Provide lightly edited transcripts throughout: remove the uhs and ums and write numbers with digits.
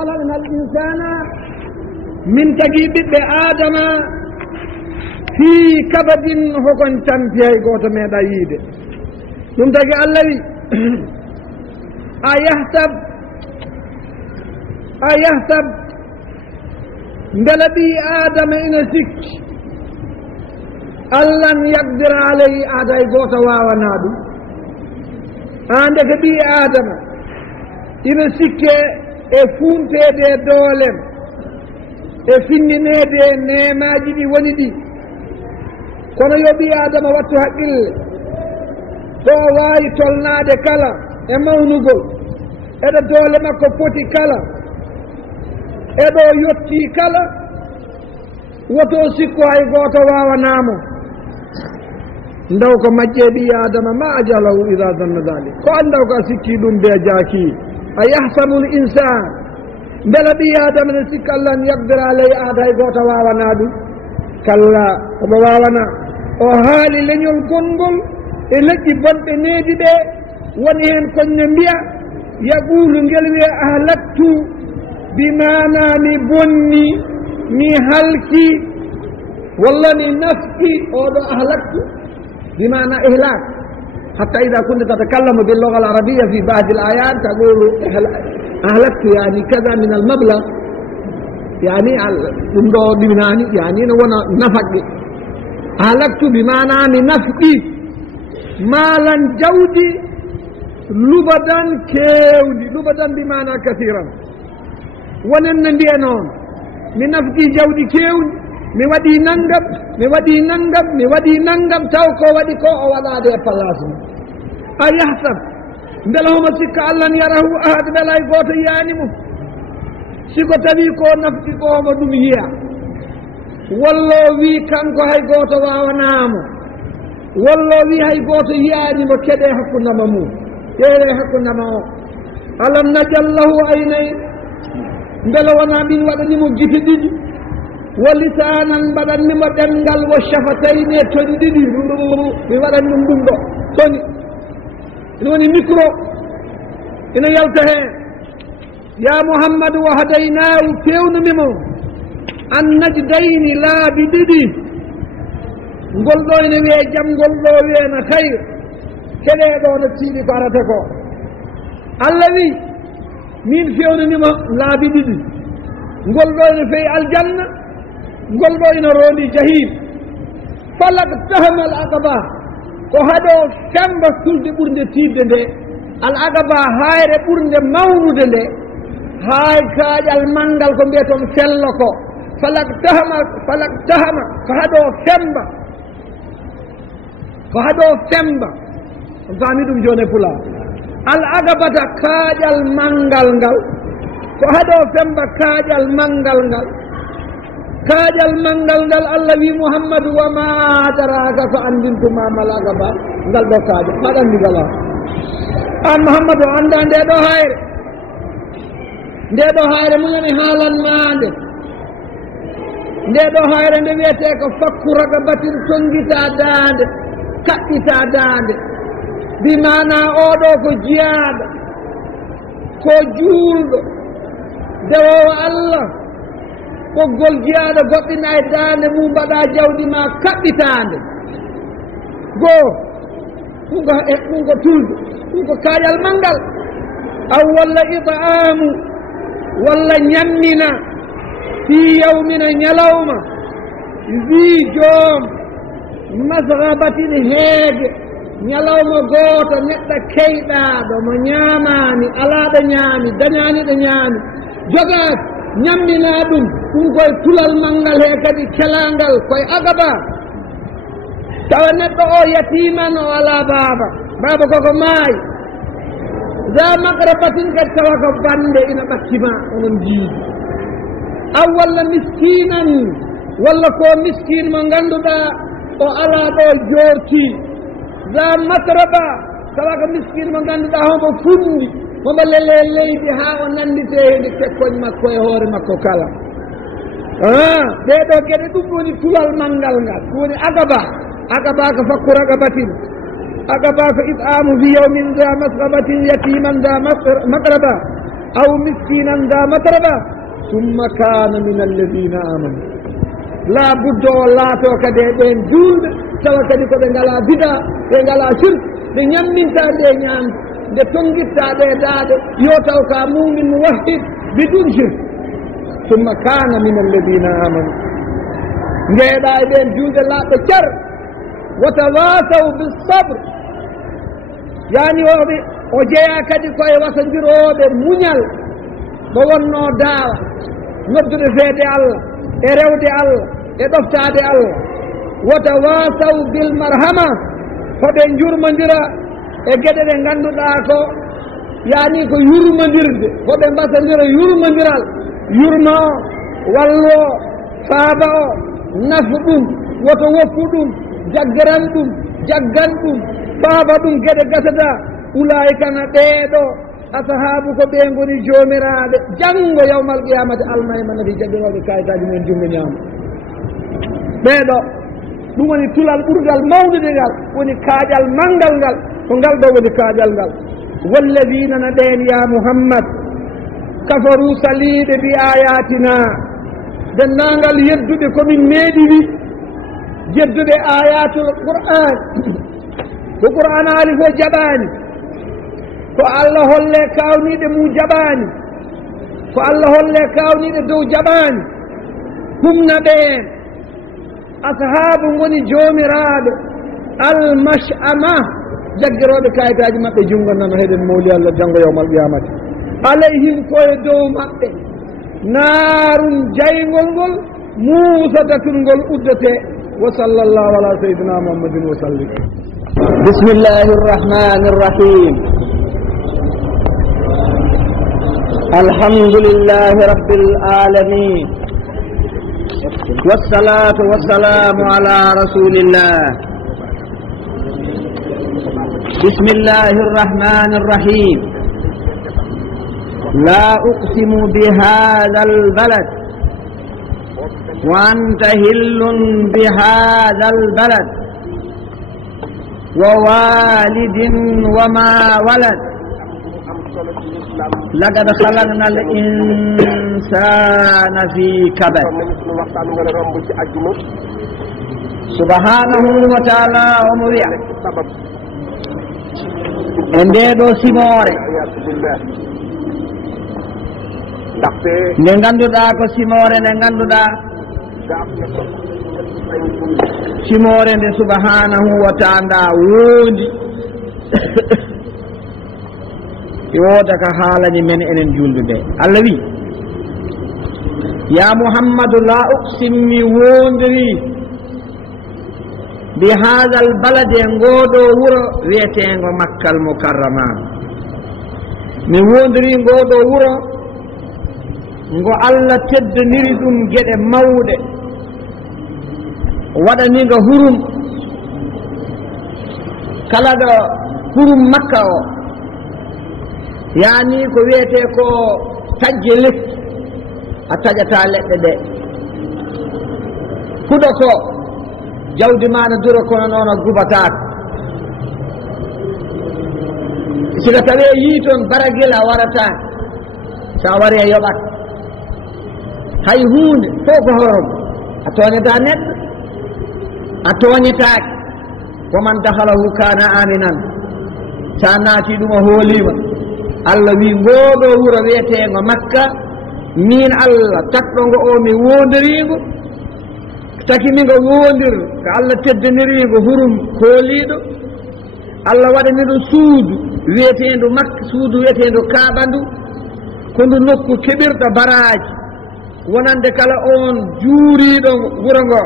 خلقنا الإنسان من تجيب بآدم في كبد هكون تنفيه قوت ميدايد ثم تجي الذي أيحسب بلبي آدم إن سك ألن يقدر عليه آدم قوت واونادو عندك بي آدم إن سك فونتي دي دولم فيني دي نيماجي دي وني kono yo ɓi adama wattu haqqille so wawi tolnade kala e mawnugol eɗo doole makko foti kala eɗo yetti kala woto sikku hay goto wawanamo ndaw ko majje ɓi adama ma ajalahu ida danna dalik ko andaw ko a sikki ɗum be jaaki a yahsabu l insan beela ɓi adama ne sikka allah n yaqdira alay aada hay goto wawana ɗum kalla omo wawana o haali leñol gongol e leƴƴi bonɓe needi ɓe woni heen konne mbiya yaqulu ngel wiya ahlaktu bimana mi bonni mi halki walla mi nafki oɗo ahlaktu bimana ihlak hatta ida kunta tatakallamu billoga al arabia fi badi l ayat taqulu ahlaktu yani kada min al mablag yani ɗum ɗo ɗiminani yani no wona nafaqɗe halaktu bimana mi nafqi malan jawdi lubadan kewdi lubadan bimana kathiran wonen no mbiya noon mi nafqi jawdi kewdi mi waɗi nanngam mi waɗi nanngam mi waɗi nanngam taw ko waɗi ko o waɗade e place mum a yahsab beela homo sikka allah n yarahu ahad beela hay goto yiyani mum siko tawi ko nafqi ko omo ɗum yiya wallo wi kanko hay goto wawanamo wallo wi hay goto yiyanimo keɗe hakkundama mum ƴeere hakkundama o alam najal lahu aynayn beela wona min waɗanimo gite ɗiɗi wa lisanan mbaɗannimo ɗemngal wo shafatayni e toñi ɗiɗi mi waɗan ɗum ɗum ɗo toñi ina woni micro ina yalta hen ya muhammadou wa hadaynahu fewnumimo an najdayni laabi ɗiɗi ngol ɗo ene wiye jam ngol ɗo wiyena hayr keɗe ɗo no tiiɗi ko arata ko allah wi min fewnanima laabi ɗiɗi ngol ɗo ene fewi aljanna ngol ɗo ene rondi jahim falak tahama al aqaba ko haɗo femba sulde ɓurde tiidde nde al aqaba hayre ɓurde mawnude nde hay kaaƴal manngal ko mbiyeton fello ko falak tahama ko haɗo femba on faami ɗum joni e pula al agabata kaaƴal manngal ngal ko haɗo femba kaaƴal manngal ngal allah wi muhammadou wa ma adaraka ko andintuma mal agaba ngal ɗo kaaƴa maɗa andigala an muhammadou anda ndeɗo hayre muñani haalanmande ndeɗo hayre nde wiyete ko fakku ragabatin tonggita daande kaɓɓita daande bimana oɗo ko jiyaɗo ko juulɗo dewowo allah ɓoggol jiyaɗo goɗɗina e daande mum mbaɗa jawdi ma kaɓɓitande goo ɗum ko tulde ɗum ko kaƴal manngal aw walla it'amu walla ñammina fi yawmina ñalawma wi joom masrabatin heege ñalawma gooto neɗɗo keyɗaaɗo mo ñaamaani alaaɗo ñaami dañaaniɗo ñaami jogaaki ñamminaa ɗum koye tulal manngal hee kadi kelaangal koye agaba tawa neɗɗo o yatiman o alaa baaba koko maayi za makrabatin kadi tawa ko bannde ina ɓattima onon jiidi aw walla miskinan walla ko miskin mo ngannduɗaa o alaa ɗo joortii za matraba tawa ko miskin mo ngannduɗaa homo funndi homo lele leydi haa o nannditee hedi tekkoñ makko e hoore makko kala ɓeeɗo geɗe ɗum woni tulal manngal ngal ɗum woni agaba ko fakku ragabatin agaba ko it'amu fi yawmin za masrabatin yatiman za makraba أو مسكينا ذا متربة ثم كان من الذين آمنوا لا بد لا توكد بين جند توكد كو بengala bida bengala shirk de nyamminta de nyam de tongitta de daade yo taw ka mu'min muwahhid bidun shirk ثم كان من الذين آمنوا ngeeda e ɓen julde laaɓe car watawasaw bilsabr yani oɓe o jeeya kadi koye wasodiroɓe muñal mo wonno daawa noddude feede Allah e rewde Allah e ɗoftade Allah watawasaw bilmarhama hoɓe jurmodira e gueɗe ɗe ganduɗa ko yani ko yurmodirde hoɓe mbasodira yurmodiral yurma o wallo o faaba o nafu ɗum woto woppu ɗum jaggaran ɗum jaggan ɗum faaba ɗum gueɗe gasata ulaykana ɓeeɗo asahabu ko ɓe goni joomiraɓe janggo yawmal qiyamati almayma nati jaɓiroɓe kayitaji mumen jungo ñaama ɓeeɗo ɗum woni tulal ɓurgal mawnude ngal woni kaaƴal manngal ngal ko ngal ɗo woni kaaƴal ngal walladina na ɗen ya muhammad kafaru saliɓe bi ayatina dennangal yedduɓe komin meeɗi wi jedduɓe ayatul qur'an ko qur'an ali fo jaɓani ko allah holle kawniɗe mum jaɓani ko allah holle kawniɗe dow jaɓani humna ɓeen ashabu goni joomiraɓe almash'ama jaggiroɓe kayitaji maɓɓe jungo nano heɗen mawli allah janggo yawmal qiyamati alayhim koye dow maɓɓe narum jaygol ngol muusatatun ngol uddete wa sallallahu ala sayyidina muhammadin wa sallim bismillahi rrahmani rrahim alhamdulillahi rabbil alamin wassalatu wassalamu ala rasulillah bismillahi rrahmani rrahim لا أقسم بهذا البلد وأنت هل بهذا البلد ووالد وما ولد لقد خلقنا الإنسان في كبد سبحانه وتعالى ومبيع عندما سموري nde ngannduɗaa ko simore nde ngannduɗaa simore nde subhanahu wa taala woondi wooda ka haalani men enen julɓe ɓe allah wi ya muhammadu la uqsim mi woondiri bi hada al balade ngooɗo wuro wiyeteengo makkal mukarrama mi woondiri ngooɗo wuro ngo allah teddoniri ɗum geɗe mawɗe waɗaniga hurum kala ɗo hurum makka o yani ko wiyete ko tajje lekki a taƴata leɗɗe ɗe kuɗo ko jawdi ma no dura kono noon a gubataka sika tawi yii toon baragil a warata sa wari a yoɓat hay hunde fof ko horom a toñata neɗɗo a toñetake woman dahalahu kana aminan sa naati ɗum o hoolima allah wi ngoɗo wuro wiyetego makka min allah takɗo ngo o mi wondirigo taki migo wondir ko allah teddinirigo hurum kooliɗo allah waɗaniɗo suudu wiyetedu makka suudu wiyetedu kaɓandu ko ndu nokku keɓirɗo baraji wonande kala on juuriɗo wuro ngo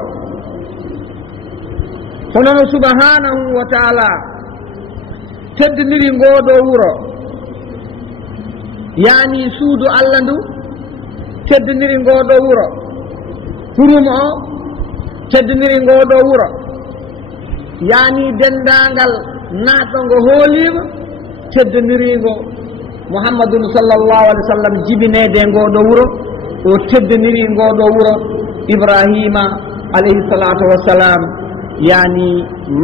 hono no subhanahu wa taala teddiniri ngoɗo wuro yani suudu allah ndu teddiniri ngoɗo wuro hurum o teddiniri ngoɗo wuro yani dendagal naatɗo ngo hoolima teddinirigo muhammadun sallallahu alaihi wa sallam jibinede ngoɗo wuro o teddiniri ngoɗo wuro ibrahima alayhi salatu wassalam yani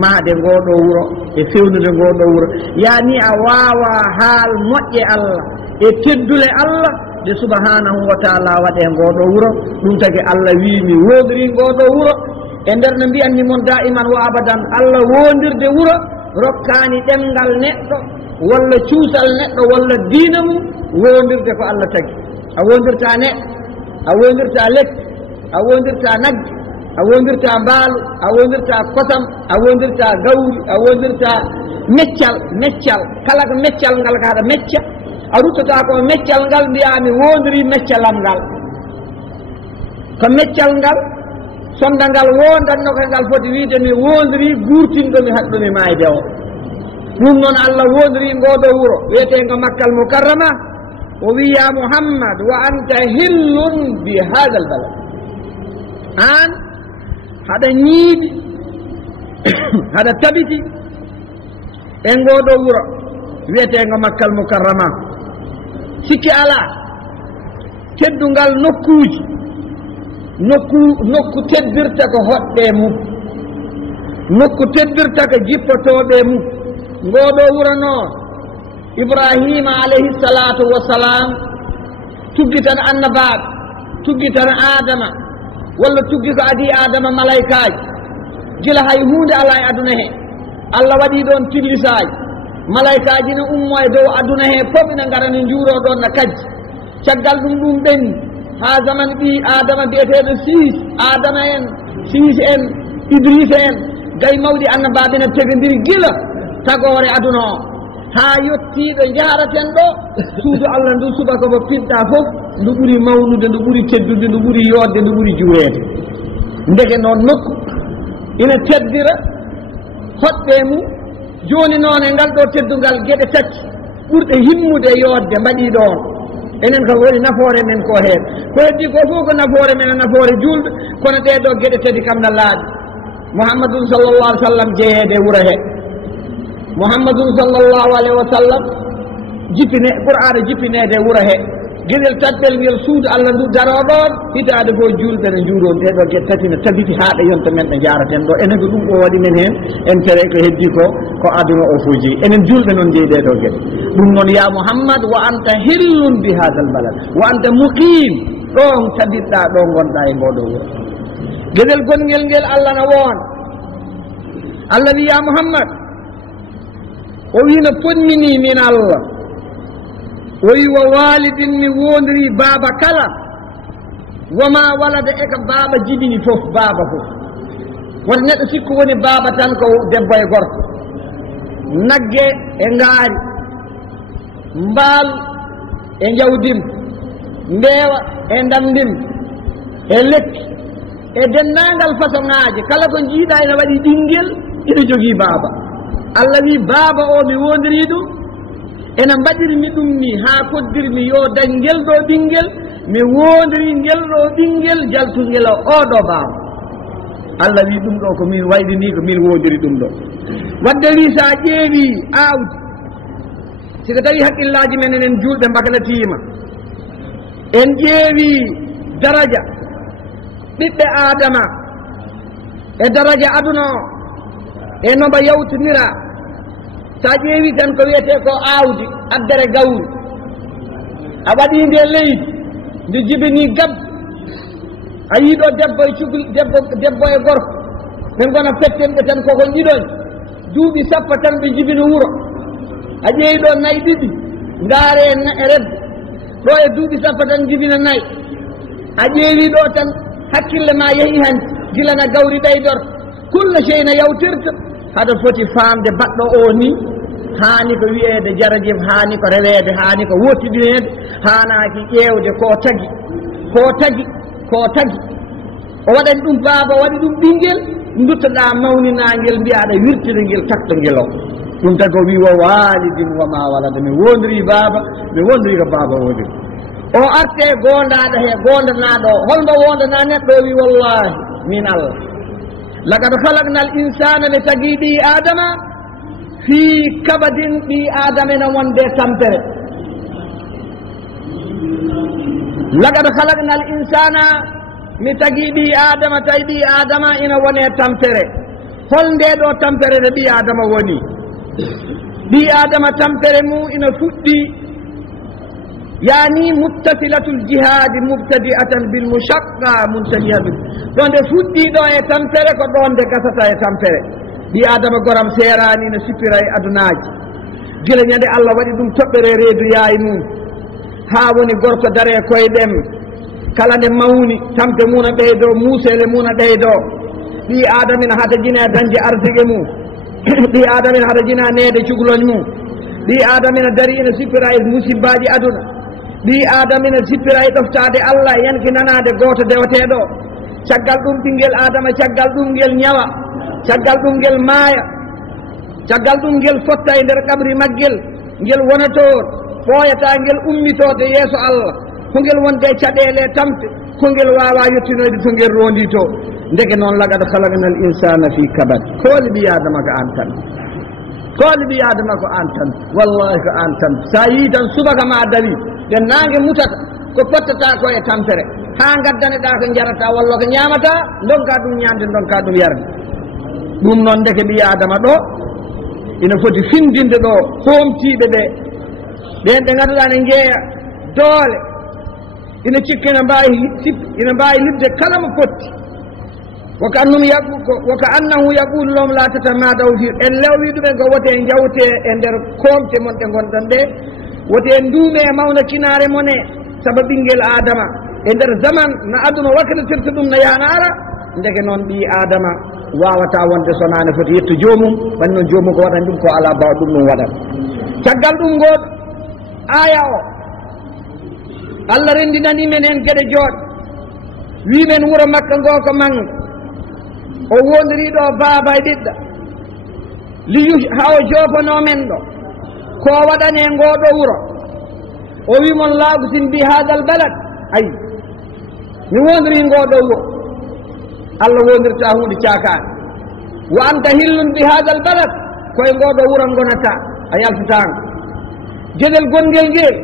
maade ngoɗo wuro e fewnude ngoɗo wuro yani a wawa haal moƴƴe Allah e teddule Allah de subhanahu wa ta'ala waɗe ngoɗo wuro ɗum tagi Allah wi mi wodiri ngoɗo wuro e nder no mbiyanni mon da'iman wa abadan Allah wondirde wuro rokkani ɗemgal neɗɗo walla cuusal neɗɗo walla diina mum wondirde ko Allah tagi a wondirta neɗɗo a wondirta lekki a wondirta nagge a wondirta mbaalu a wondirta kosam a wondirta gawri a wondirta meccal kala ko meccal ngal ko haɗa mecca a ruttata ko meccal ngal mbiyami wondiri meccalam ngal ko meccal ngal sonda ngal wondanno ko ngal foti wiide mi wondiri gurtinɗomi haɗɗomi mayde o ɗum noon Allah wondiri ngoɗo wuro wiyetengo Makkal Mukarrama o wi ya Muhammad wa anta hillun bi hada al balad an haɗa ñiiɗi haɗa tabiti e ngoɗo wuro wiyetengo Makkal Mukarrama sikki ala teddungal nokkuji nokku teddirta ko hoɗɗe mum nokku teddirta ko jippotoɓe mum ngoɗo wuro noon Ibrahima alayhi salatu wassalam tuggi tan annabaɓe tuggi tan Adama walla tuggi ko adi Adama malaikaji gila hay hunde ala e aduna he Allah waɗi ɗon tillisaji malaikaji ne ummo e dow aduna he fof ina garani juuro ɗon no kajji caggal ɗum ɓenni ha zaman ɓi Adama biyeteɗo Adama en en Idrissa en gay mawɗi annabaɓe ne tegodiri gila tagore aduna o ha yettiɗo jaraten ɗo suudu Allah ndu subaka mo pinɗa fof ndu ɓuuri mawnude ndu ɓuuri teddude ndu ɓuuri yodde ndu ɓuuri juurede ndeke noon nokku ina teddira hoɗɓe mum joni noon e ngal ɗo teddungal gueɗe tati ɓurɗe himmude yodde mbaɗi ɗon enen ko woni nafoore men ko heen ko heddi ko fof ko nafoore men nafoore julɓe kono ɗeɗo gueɗe tati kam na laaɗi Muhammadun sallallahu alaihi wa sallam jeeyede wuro he Muhammadun sallallahu alaihi wa sallam jippine Qur'ana jippinede wuro he gueɗel tatɓel ngel suudu Allah ndu daro ɗon hitade fof julɓe ne juuron ɗeɗo gueɗe tati ne tabiti haaɗa yonta men ɗe jaraten ɗo enen ko ɗum o waɗi men hen en tere ko heddi ko aduna o fof jeeyi enen julɓe noon jeeyi ɗeɗo gueɗe ɗum noon ya Muhammad wa anta hillun bi hadal balad wa anta muqim ɗon tabiɗɗa ɗo gonɗa e ngoɗo wuro gueɗel gonngel ngel Allah na woon Allah wi ya Muhammad o wi no ponmini min Allah o wi wa walidin mi wondiri baaba kala wama walada e ko baaba jibini fof baaba fof won neɗɗo sikku woni baaba tan ko debbo e gorko nagge e ngaari mbaalu e jawdim mbeewa e ndamdim e lekki e dennangal façon ŋaaji kala ko jiiɗa ene waɗi ɗinguel ina jogii baaba Allah wi baaba o mi wondiri ɗum ena mbaɗirmi ɗum ni haa koddirmi yo dañ ngel ɗo ɓinguel mi wondiri ngel ɗo ɓinguel jaltungel oɗo baaba Allah wi ɗum ɗo ko min wayɗini ko min wondiri ɗum ɗo wadde wi sa ƴeewi aawdi siko tawi haqqillaji men enen julɓe mbakalatima en ƴeewi daraja ɓiɓɓe adama e daraja aduna o e noba yawtinira sa ƴeewi tan ko wiyete ko aawdi addere gawri a waɗi nde leydi nde jibini gab a yiiɗo debbo e cukli debbo e gorko ɓe gona fettenɓe tan koko ɗiɗon duuɓi sappo tan ɓe jibini wuro a ƴeewi ɗo nayi ɗiɗi ndaare e rebbe ɗo e duuɓi sappo tan jibina nayi a ƴeewi ɗo tan hakkille ma yehi han gilana gawri ɓeydorto kulla cheyna yawtirta haɗa foti faamde baɗɗo o ni haani ko wiyeede jarajim haani ko reweede haani ko wottidineede haanaaki ƴeewde ko tagi o waɗani ɗum baaba o waɗi ɗum ɓinngel duttoɗaa mawninaangel mbiyaɗa wirtide ngel takto ngel o ɗum tagi o wi wo waalidin wa ma walada mi wondiri baaba mi wondiri ko baaba wondiri o arte gondaɗo he gondanaɗo o holmo wondana neɗɗo o wi wallahi min Allah laqad khalaqna al insana li tagi ɓi adama fi kabadin ɓi adama ene wonde tampere laqad khalaqna al insana mi tagi ɓi adama tawi ɓi adama ina wone tampere hol nde ɗo tampere nde ɓi adama woni ɓi adama tampere mum ina fuɗɗi yani muttasilatul jihadi mubtadi'atan bil mushaqqa muntahiyatul ɗo nde fuɗɗiɗo e tampere ko ɗon nde gasata e tampere ɓi adama goram serani ne sippira e adunaji gila ñande Allah waɗi ɗum toɓɓere reedu yaay mum ha woni gorko dare koyɗem kala nde mawni tampe muna ɓeydo musele muna ɓeydo ɓi adamina hada jina dañde arsigue mum ɓi adamina hada jina neede cugloñ mum ɓi adamina dari ina sippira e musibbaji aduna ɓi adamina sippira e ɗoftade Allah yanki nanade goto dewateɗo caggal ɗum ɓinguel adama caggal ɗum ngel ñawa caggal ɗum ngel maaya caggal ɗum ngel fotta e nder kabri maggel ngel wonator ɓooyata ngel ummitode yeeso Allah ko ngel wonde caɗele tampe ko ngel wawa yettinoyde to ngel rondi to ndeke noon lagad halaqnal insana fi kabad kooli ɓi adama ko an tan kooli ɓi adama ko an tan wallahi ko an tan sa yi tan subaka ma dawi ɓe nangue mutata ko fottata ko e tampere ha gaddaneɗa ko jarata walla ko ñamata donka ɗum ñamde donka ɗum yarde ɗum noon ndeke ɓi adama ɗo ina foti findinde ɗo homtiɓe ɓe ɓen ɓe ganduɗa ne jeeya doole ina cikka ina mbawi libde kala mo fotti woka annahu yaqulu lahum la tatamadaw fi en lewwi ɗumen ko wote jawte e nder komte mon ɗe gonɗon ɗe wote nduume e mawna kinare mone saabu ɓinguel adama e nder zaman no aduna wakkilitirta ɗum no yanara ndeke noon ɓi adama wawata wonde sonane foti yetto jomum wani noon jomum ko waɗan ɗum ko ala bawa ɗum ɗum waɗat caggal ɗum goɗo aya o Allah rendinani men en gueɗe jooɗe wimen wuuro makka ngo ko manga o wondiri ɗo baaba e ɓiɗɗa ha o jofano men ɗo ko waɗane ngoɗo wuuro o wimon laagutin bi hadal balad ayi mi wondiri ngoɗo wuuro Allah wondirta hunde cakani wa anta hillun bi hadal balad koye ngoɗo wuuro gonata a yaltatanga gueɗel gonguel ngel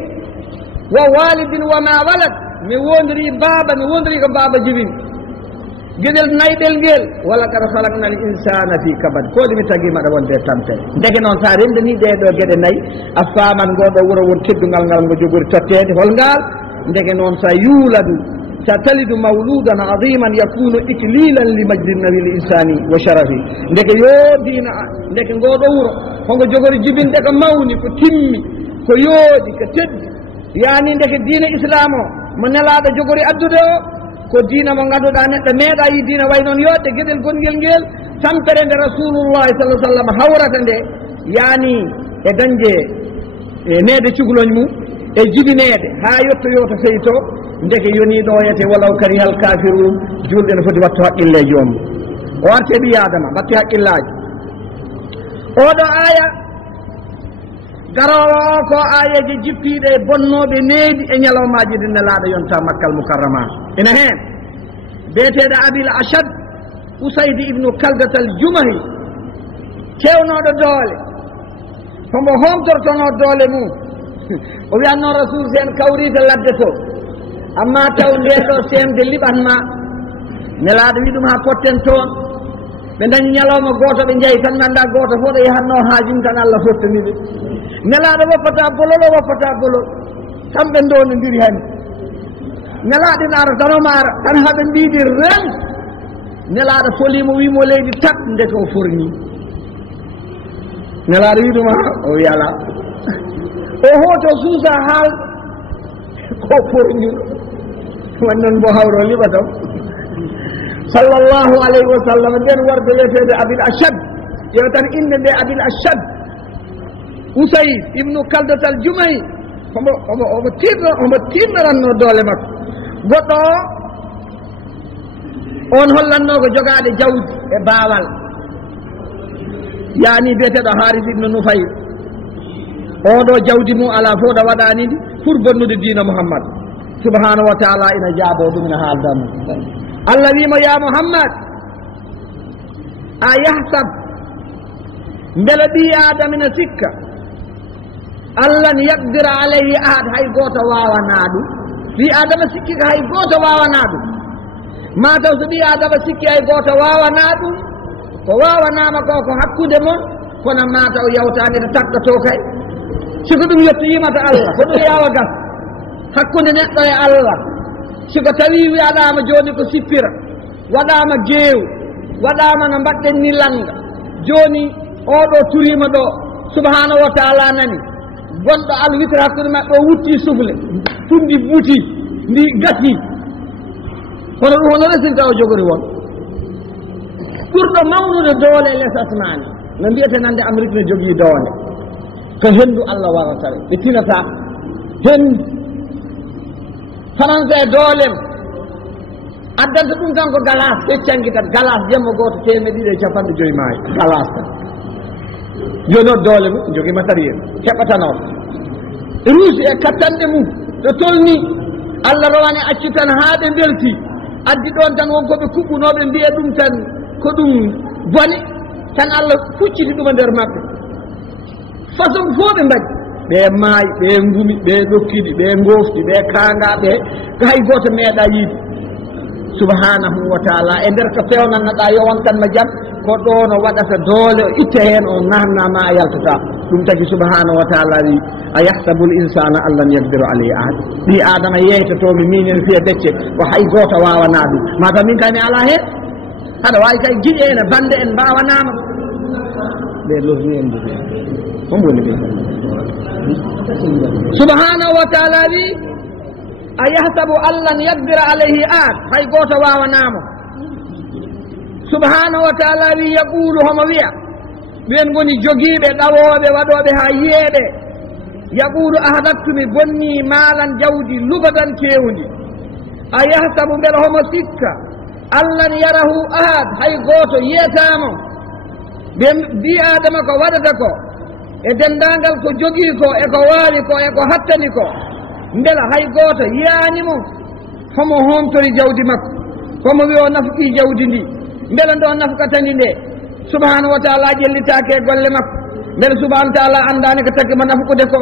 wa walidin wa ma walad mi wondiri baba mi wondiri ko baba jibin gueɗel nayɗel ngel wala kad halaqnal insana fi kabad koɗi mi tagima ɗa wonde tampere ndeke noon sa rendani ɗeɗo gueɗe nayyi a faman ngoɗo wuuro won teddugal ngal ngo jogori tottede holngal ndeke noon sa yuula ɗum sa talidu mawludan adiman yakunu iklilan li majdi nabi l insani wa sharafi ndeke yo dina ndeke ngoɗo wuuro hongo jogori jibinde ko mawni ko timmi ko yooɗi ko teddi yani ndeke diina islam o mo nelaɗo jogori addude o ko diina mo ganduɗa neɗɗo meeɗa yi diina way noon yodde gueɗel gonguel ngel tampere nde rasulullahi sallah sallam hawrata nde yani e dañde e neede cugloñ mum e jibinede ha yettoyo to feyi to ndeke yoni ɗo yete walaw karihal kafirun julɗe ne foti wattu haqqille joomum o arte ɓi adama batti haqqillaji oɗo aya garowo o ko ayeje jippiɗe e bonnoɓe needi e ñalawmaji ɗi nelaɗo yonta makkal mukarrama ina hen beeteɗo abil ashad usaydi ibnu kaldatal jumahi kewnoɗo doole homo homtortono doole mum o wiyanno rasul sen kawrita ladde to amma taw nden ɗo semde liɓanma nelaɗo wi ɗum ha potten toon ɓe dañi ñalawma goto ɓe jeeyi tan ganda goto fof ɗo yahatno haajum tan Allah fottaniɓe nelaɗo woppata bolol o woppata bolol kamɓe ndonodiri hen nelaɗo ara tanomara tan haɓe mbiɗi ren nelaɗo folimo wimo leydi tat ndeke o forni nelaɗo wi ɗum ha o wi ala o hoto suusa haal ko forni wan noon mbo hawro liɓa taw sallallahu alayhi wa sallam nden warde wiyetede abil ashad ƴeew tan inde nde abil ashad usayd ibnu kaldatal jumayi omo timmiranno doole makko goɗɗo o on hollanno ko jogade jawdi e baawal yani biyeteɗo haris ibnu nufayr oɗo jawdi mum ala fof ɗo waɗani ndi pour bonnude diina muhammad subhanahu wa taala ina jaabo ɗum ina haaldamo Allah wimo ya muhammad a yahsab beele ɓi adamina sikka Allah ne yaqdira alayhi ahad hay goto wawana ɗum ɓi adama sikki ko hay goto wawana ɗum mataw so ɓi adama sikki hay goto wawana ɗum ko wawanama ko hakkude mon kono mata o yawtani to takkato kay siko ɗum yettoyimata Allah ko ɗum yawa gas hakkude neɗɗo e Allah siko tawi wiyaɗama joni ko sippira waɗama geew waɗama no mbaɗɗen ni langa joni oɗo turima ɗo subhanahu wa taala nani gonɗo alwitra hakkude maɓɓe o wutti sufle tumdi buuti ndi gati kono ɗum hono resinta o jogori won ɓurɗo mawnude doole e less asmani no mbiyete nande Amérique ne jogii doole ko henndu Allah warataɓe ɓe tinata henndu français doolem addanta ɗum tan ko galas feccanguitat galas jemmo goto 150 maayo galas tan joni o doole mum jogii matériel heɓatanoon ruusi e kattanɗe mum ɗo tolni Allah rowani acci tan haa ɓe belti addi ɗon tan wonkoɓe kuɓɓunoɓe mbiye ɗum tan ko ɗum bone tan Allah fucciti ɗum e nder maɓɓe façon fof ɓe mbaɗi ɓe maayi ɓe ngumi ɓe ɗokkiɗi ɓe gofti ɓe kaanga ɓe ko hay goto meeɗa yiide subhanahu wa taala e nder ko fewnannoɗa yo wontanma jaam ko ɗon o waɗata doole o itta heen o namnama a yaltata ɗum tagi subhanahu wa taala wi a yahsabu l insana allan yaqdiru alayhi ahad ɓi adama yeytotomi minen fiya becce ko hay goto wawana ɗum mata min kay mi ala heen haɗa wawi kay giƴe ene bande en mbawanama ɓe lorni en duɓe on woni ɓe subhanahu wa taala wi a yahsabu allan yaqdira alayhi ahad hay goto wawanamo subhanahu wa taala wi yaqulu homo wiya ɓen goni jogiiɓe ɗawoɓe waɗoɓe ha yiyeɓe yaqulu ahadaktumi bonni maalan jawdi lubadan kewndi a yahsabu beele homo sikka allan yarahu ahad hay goto yiyatamo ɓe mbi adama ko waɗata ko e dendagal ko jogii ko eko waali ko eko hattani ko beela hay goto yiyanimo homo homtori jawdi makko homo wi o nafki jawdi ndi beela ndo nafkatani nde subhanahu wa taala jellitake e golle makko beele subhanahu wa taala andani ko taggi mo nafkude ko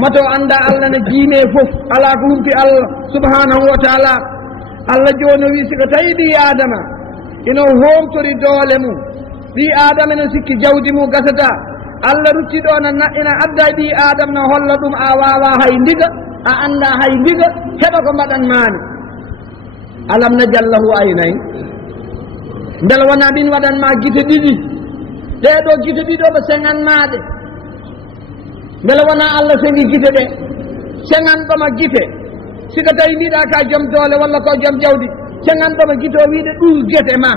moto anda Allah ne jiime fof ala ko humpi Allah subhanahu wa taala Allah joni wi siko tawi ɓi adama ino homtori doole mum ɓi adama ene sikki jawdi mum gasata Allah rutti ɗo ina adda ɓi adama no holla ɗum a wawa hay ndiga a anda hay ndiga heɓa ko mbaɗanmami alam najallahu aynayn beele wona min waɗanma guite ɗiɗi ɗeɗo guite ɗiɗo ɓe seŋanmaɗe beele wona Allah sengi guite ɗe seŋanɗoma guite sika tawi mbiɗa ka joom doole walla ko joom jawdi seŋanɗoma guite o wiide ɗum guete ma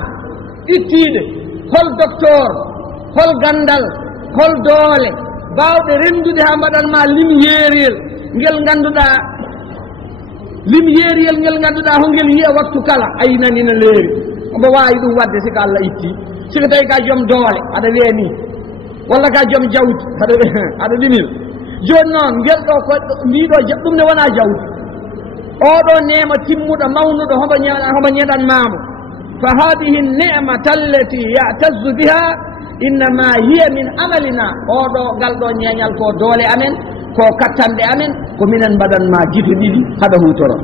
ittiɗe hol docteur hol gandal hol doole bawɗe rendude ha mbaɗanma limyeriyel ngel ganduɗa limyeriyel ngel ganduɗa ho ngel yiya waktu kala aynanina leeri omo wawi ɗum wadde siko Allah itti siko tawi ka joom doole aɗa weeni walla ka joom jawdi aɗa ɗinil joni noon ngel ɗo ko mbiɗo ɗum ne wona jawdi oɗo nema timmuɗo mawnuɗo homo ñeɗanmamo fa hadihi nemata allati yatazu biha innama hiya min amalina oɗo ngal ɗo ñeñal ko doole amen ko kattanɗe amen ko minen mbaɗanma guite ɗiɗi haɗa hutoro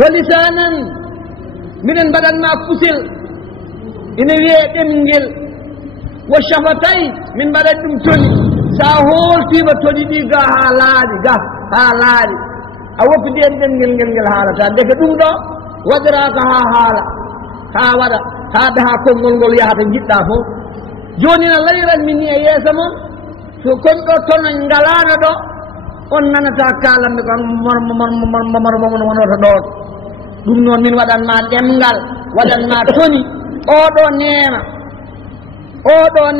wa lisanan minen mbaɗanma kusel ina wiye ɗemngel wo chafatay min mbaɗat ɗum toni sa holtima toɗi ɗi ga ha laaɗi a woppidi en ɗemngel ngel haalata ndeke ɗum ɗo waɗiraka ha haala ha waɗa haade ha konngol ngol yahata jiɗɗa fof joni no layiran min ni e yeesa moon so kon ɗo tono ngalaano ɗo on nanata kalanmi kon mormomonota ɗo ɗum noon min waɗanma ɗemngal waɗanma toni oɗo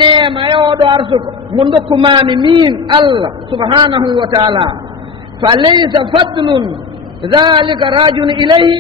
neema e oɗo arsuko mo dokkumami min Allah subhanahu wa taala fa laysa fadlun dhalika rajun ilayhi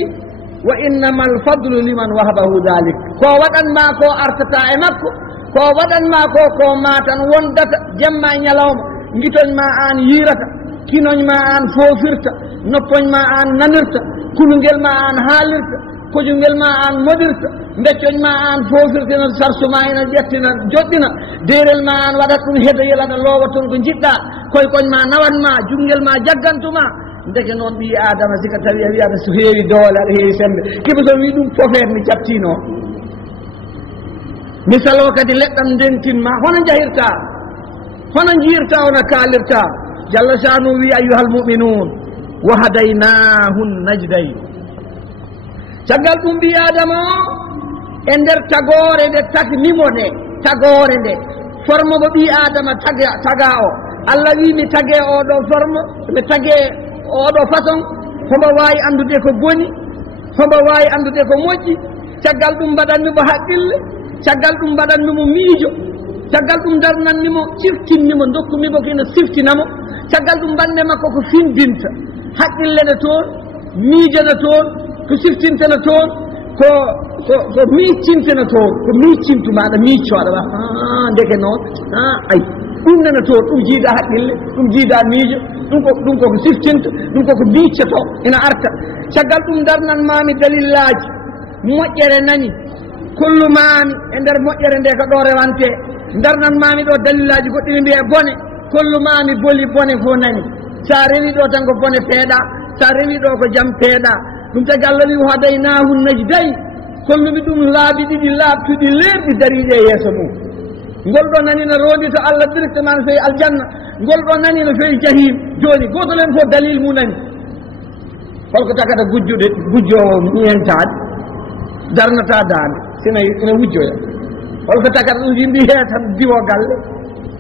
wa innama alfadlu liman wahabahu dhalik ko waɗanma ko artata e makko ko waɗanma ko ma tan wondata jamma e ñalawma guitoñma an yirata kinoñma an foofirta noppoñma an nanirta kulungel ma an haalirta kojungel ma an moɗirta beccoñma an foofirta ene sarsuma ene ƴettina joɗɗina derel ma an waɗat ɗum heedoyel aɗa loowa toon ko jiɗɗa koykoñma nawatma junggel ma jaggantuma ndeke noon ɓi adama sika tawi a wi aɗa heewi doole aɗa heewi sembe kiɓa so wi ɗum fofeet mi jaɓtino misal o kadi leɗɗam ndentinma hono jahirta hono jiirta ono kaalirta jalla shanu wi ayyuhal mu'minun wa hadaynahu najdayn caggal ɗum mbi adama o e nder tagore nde tagmimo nde tagore nde forme mo ɓi adama taga o allah wi mi tage oɗo forme mi tage oɗo façon homo wawi andude ko boni homo wawi andude ko moƴƴi caggal ɗum mbaɗanmimo haqqille caggal ɗum mbaɗanmimo miijo caggal ɗum darnannimo siftinnimo dokkumimo kino siftinamo caggal ɗum mbanne makko ko finbinta haqqille ne toon miijana toon ko siftintana toon ko miccintana toon ko miccintumaɗa miccoɗa wa ndeke noon ay ɗum nana toon ɗum jiida haqqille ɗum jiida miijo ɗum koko siftinta ɗum koko miccoto ina arta caggal ɗum darnanmami dalillaji moƴƴere nani kollumami e nder moƴƴere nde ko ɗo rewante darnanmami ɗo dalillaji goɗɗini mbiye bone kollumami boli bone fo nani sa rewi ɗo tan ko bone peeɗa sa rewi ɗo ko jaam peeɗa ɗum tagi allah wi hadaynahu najdayn kollumi ɗum laabi ɗiɗi laabtuɗi leerɗi dariɗe e yeeso mum ngol ɗo nani no rondi to allah directement no fewi aljanna ngol ɗo nani no fewi jahim joni gotolen fof dalil mum nani holko takata gujjowo ñentade darnata dande ina wujjoya holko takata ɗum yimɓe heetan diwo galle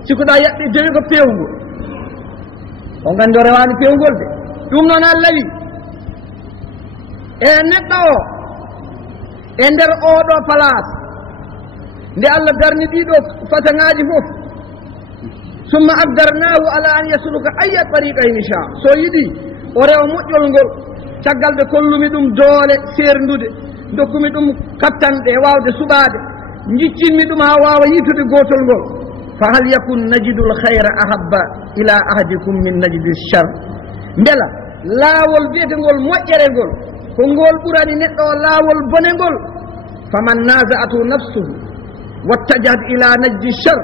sikkuɗa yaɓɓi dewi ko pewgol o gandi o rewani pewgol de ɗum noon allah wi e neɗɗo o e nder oɗo place nde allah darni ɗiɗo façon-ŋaji fof summa abdarnahu ala an yasluka aya tariqayni sha so yiɗi o rewa moƴƴol ngol caggal ɓe kollumi ɗum doole serndude dokkumi ɗum kattanɗe e wawde suɓade jiccinmi ɗum ha wawa yitude gotol ngol fa hal yakun najidu l hayra ahabba ila ahadikum min najidi char beela laawol biyetengol moƴƴere ngol ko ngol ɓurani neɗɗo o laawol bone ngol faman nasa'atu nafsuhu wattajahat ila najdi char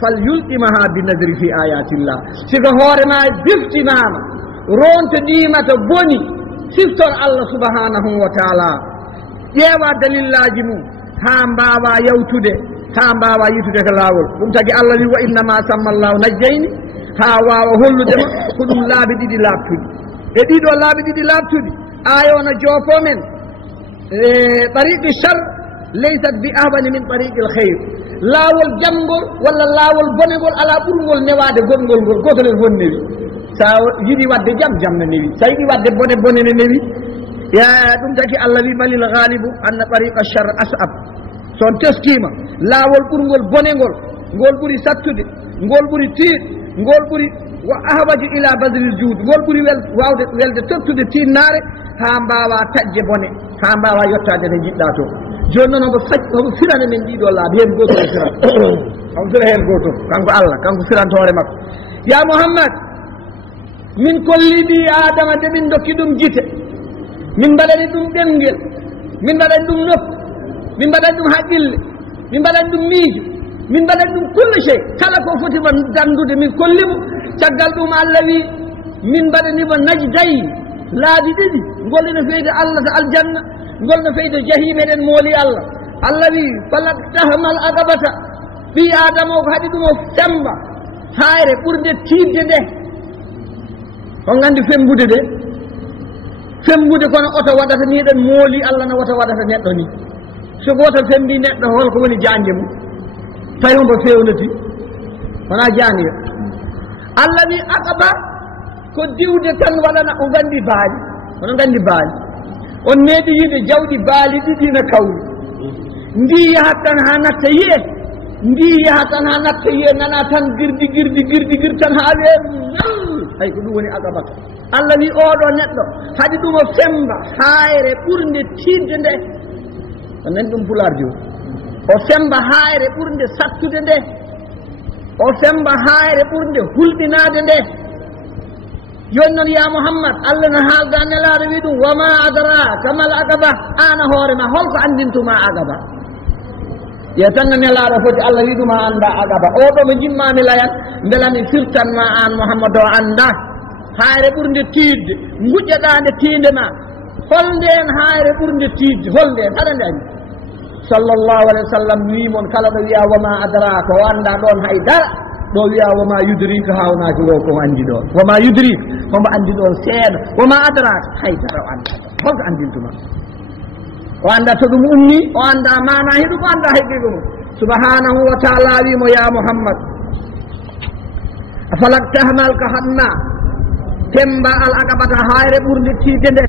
falyulqimaha binadri fi ayatillah siko hoorema biftimama rontoɗima to boni siftor allah subhanahu wa taala ƴeewa dalillaji mum ha mbawa yawtude ha mbawa yitude ko laawol ɗum tagi allah wi wa innama samma llahu najdayni ha wawa holludema ko ɗum laabi ɗiɗi laabtuɗi e ɗiɗo laabi ɗiɗi laabtuɗi ayono joofo men tariqi char laysat bi ahwani min tariqi l hayr laawol jamgol walla laawol bonegol ala ɓurgol newade gongol ngol gotolen fon newi sa yiɗi wadde jam ne newi sa yiɗi wadde bone ne newi ya ɗum taki allah wi balil ghalibu anna tariqa char as'ab son teskima laawol ɓurgol bonegol ngol ɓuri sattude ngol ɓuri tiiɗ ngol ɓuri wa ahwaju ila badril juud ngol ɓuri wawde welde tottude tinnare ha mbawa taƴje bone ha mbawa yettade nde jiɗɗa to joni noon omo firana men ɗiɗo laabi hen goto o firan omo fira hen goto kanko allah kanko firanta hoore makko ya mouhammad min kolli ɓi adama de min dokki ɗum gite min mbaɗani ɗum ɗemguel min mbaɗani ɗum nokku min mbaɗani ɗum haqqille min mbaɗani ɗum miijo min mbaɗani ɗum kulle chey kala ko fotima dandude min kollimo caggal ɗum allah wi min mbaɗanimo najdayi laabi ɗiɗi ngol ene feyde allah to aljanna ngol no feyde jahima eɗen mooli allah allah wi falaktahmal agabata ɓi adama o ko haɗi ɗum o femba hayre ɓurde tiidde nde on gandi fembude de fembude kono oto waɗata ni eɗen mooli allah no wota waɗata neɗɗo ni so goto fembi neɗɗo holko woni jangge mum tawi ombo fewnati wona jange allah wi aqaba ko diwde tan waɗana o gandi baali ono gandi baali on meeɗi yiide jawɗi baali ɗiɗi no kawri ndi yahat tan ha natta yiye ndi yahat tan ha natta yiye nana tan girdi tan ha wiye hay ko ɗum woni aqabata allah wi oɗo neɗɗo haɗi ɗum o femba hayre ɓurde tidde nde o nani ɗum pular joni o femba hayre ɓurde sattude nde o femba hayre ɓurde hulɓinade nde joni noon ya mouhammad allah no haalda nelaɗo wi ɗum wama adraka mal agaba an hoorema holko andintuma agaba ye tan no nelaɗo foti allah wi ɗuma anda agaba oɗo mo jimmami layan beela mi firtanma an mouhammad o anda hayre ɓurde tidde guƴƴaɗa nde tinde ma holnde en hayre ɓurde tidde holnde en aɗa nde ani sallllahu alayhi wa sallam wimon kala ɗo wiya wama adraka o anda ɗon haydara ɗo wiya wama yudrika hawnaji o ko andi ɗon wama yudrik homo andi ɗon seeɗa wama adraka haydara o anda ɗon holko andintuma o anda to ɗum ummi o anda mana hiɗu ko anda haqiqa mum subhanahu wa taala wimo ya muhammad afalak tahmalka hanna temba al aqabata hayre ɓurde tiide nde